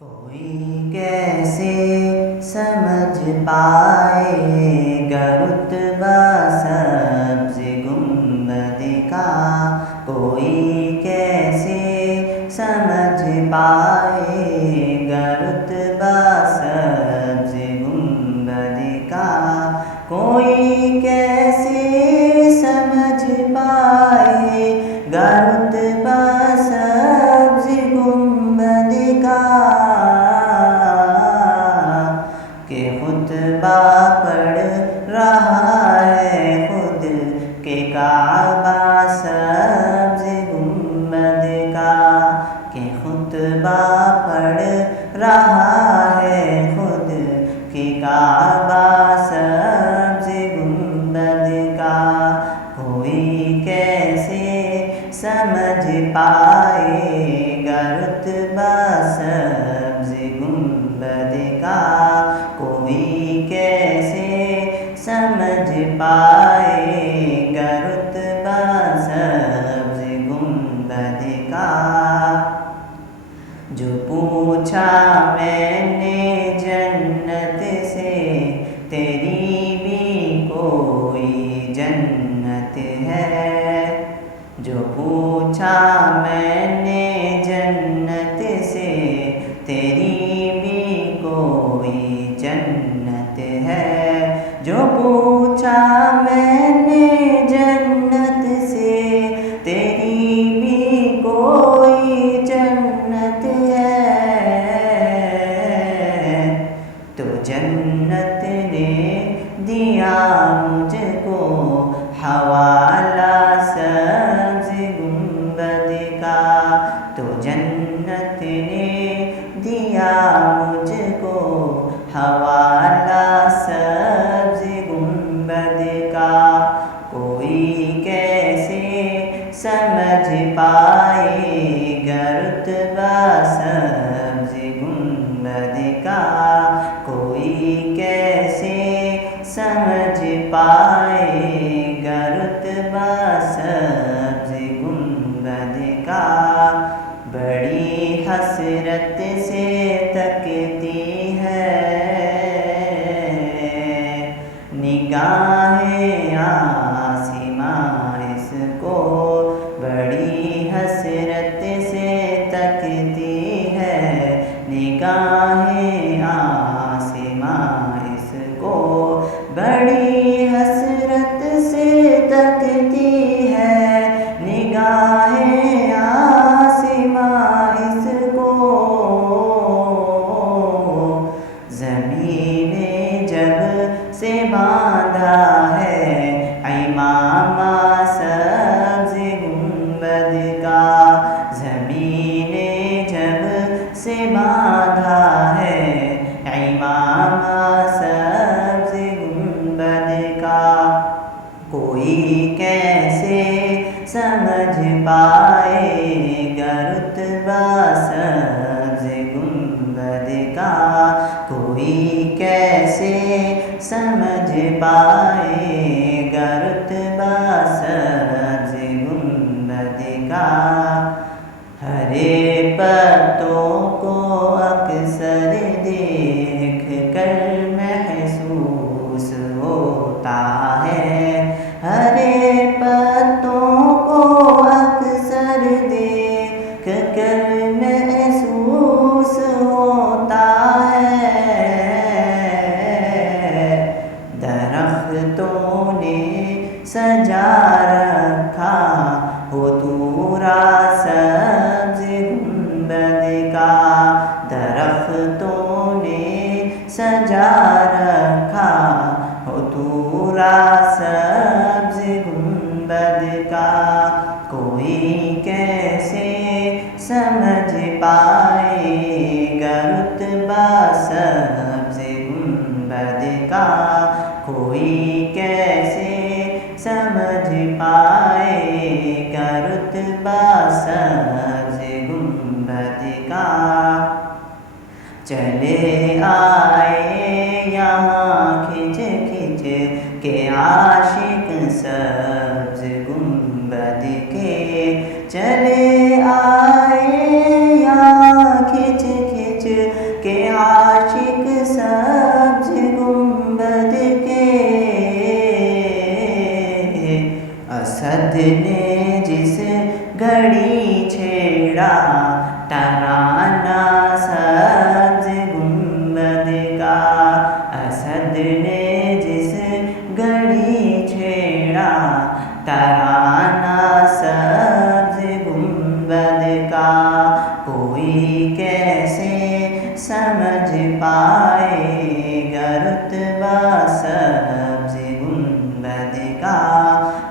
کوئی کیسے سمجھ پائے گا رتبہ سبز گنبد کا، کوئی کیسے سمجھ پائے گا رتبہ سبز گنبد کا، کوئی کیسے سمجھ پائے گا رتبہ سبز گنبد کا، کہ خطبہ پڑھ رہا ہے خود کہ کعبہ سبز گنبد کا، کہ خطبہ پڑھ رہا ہے خود کہ کعبہ سبز گنبد کا، کوئی کیسے سمجھ پائے گا رتبہ سبز گنبد کا، کوئی کیسے سمجھ پائے گا رتبہ سبز گنبد کا۔ جو پوچھا میں نے جنت سے، تیری بھی کوئی جنت ہے، جو پوچھا میں نے جنت سے، تیری بھی کوئی جنت ہے، جو پوچھا میں نے جنت سے، تیری بھی کوئی جنت ہے، تو جنت نے دیا مجھ کو حوالہ سبز گنبد کا، تو جنت نے دیا مجھ کو حوالہ سبز گنبد کا، کوئی کیسے سمجھ پائے گا رتبہ سبز گنبد کا، کوئی کیسے سمجھ پائے گا رتبہ سبز گنبد کا، بڑی حسرت سے تکتی ہے نگاہ آسماں اس کو، بڑی حسرت سے تکتی ہے نگاہ آسماں اس کو، بڑی حسرت سے تکتی ہے نگاہ آسماں اس کو، زمین نے جب سے باندھا ہے امامہ سبز گنبد کا، زمین نے جب سے باندھا ہے امامہ سبز گنبد کا، کوئی کیسے سمجھ پائے گا رتبہ سبز گنبد کا، کوئی کیسے سمجھ پائے گا رتبہ سبز گنبد کا، ہرے پتوں کو اکثر دیکھ کر محسوس ہوتا ہے، ہرے پتوں کو اکثر دیکھ کر محسوس ہوتا ہے، درختوں نے سجا رکھا ہو پورا سبز گنبد کا، درختوں نے سجا رکھا ہو پورا سبز گنبد کا، کوئی کیسے سمجھ پائے گا رتبہ سبز گنبد کا، کوئی کیسے سمجھ پائے گا رتبہ سبز گنبد کا، چلے آئے یہاں کھچ کھچ کے عاشق سبز گنبد کے، چلے آئے یہاں کھچ کھچ کیسے سمجھ پائے گا رتبہ سبز گنبد کا،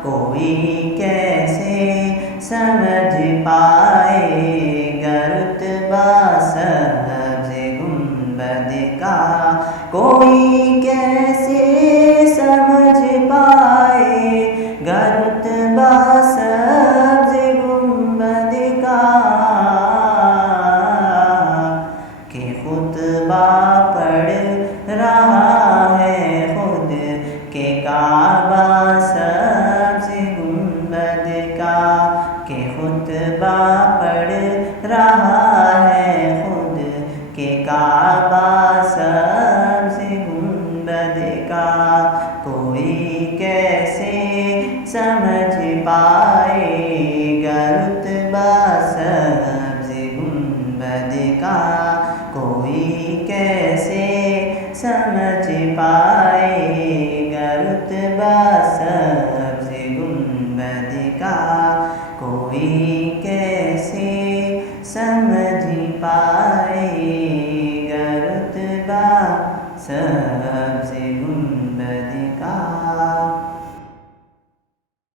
کوئی کیسے سمجھ پائے گا رتبہ سبز گنبد کا، کوئی کیسے سمجھ پائے گا رتبہ سبز گنبد کا، کہ خطبہ پڑھ رہا ہے خود کہ کعبہ سبز گنبد کا، کہ خطبہ پڑھ رہا ہے خود کہ کعبہ سبز گنبد کا، کوئی کیسے سمجھ پائے گا رتبہ سبز گنبد کا، کوئی کیسے سمجھ پائے گا رتبہ سبز گنبد کا، کوئی کیسے سمجھ پائے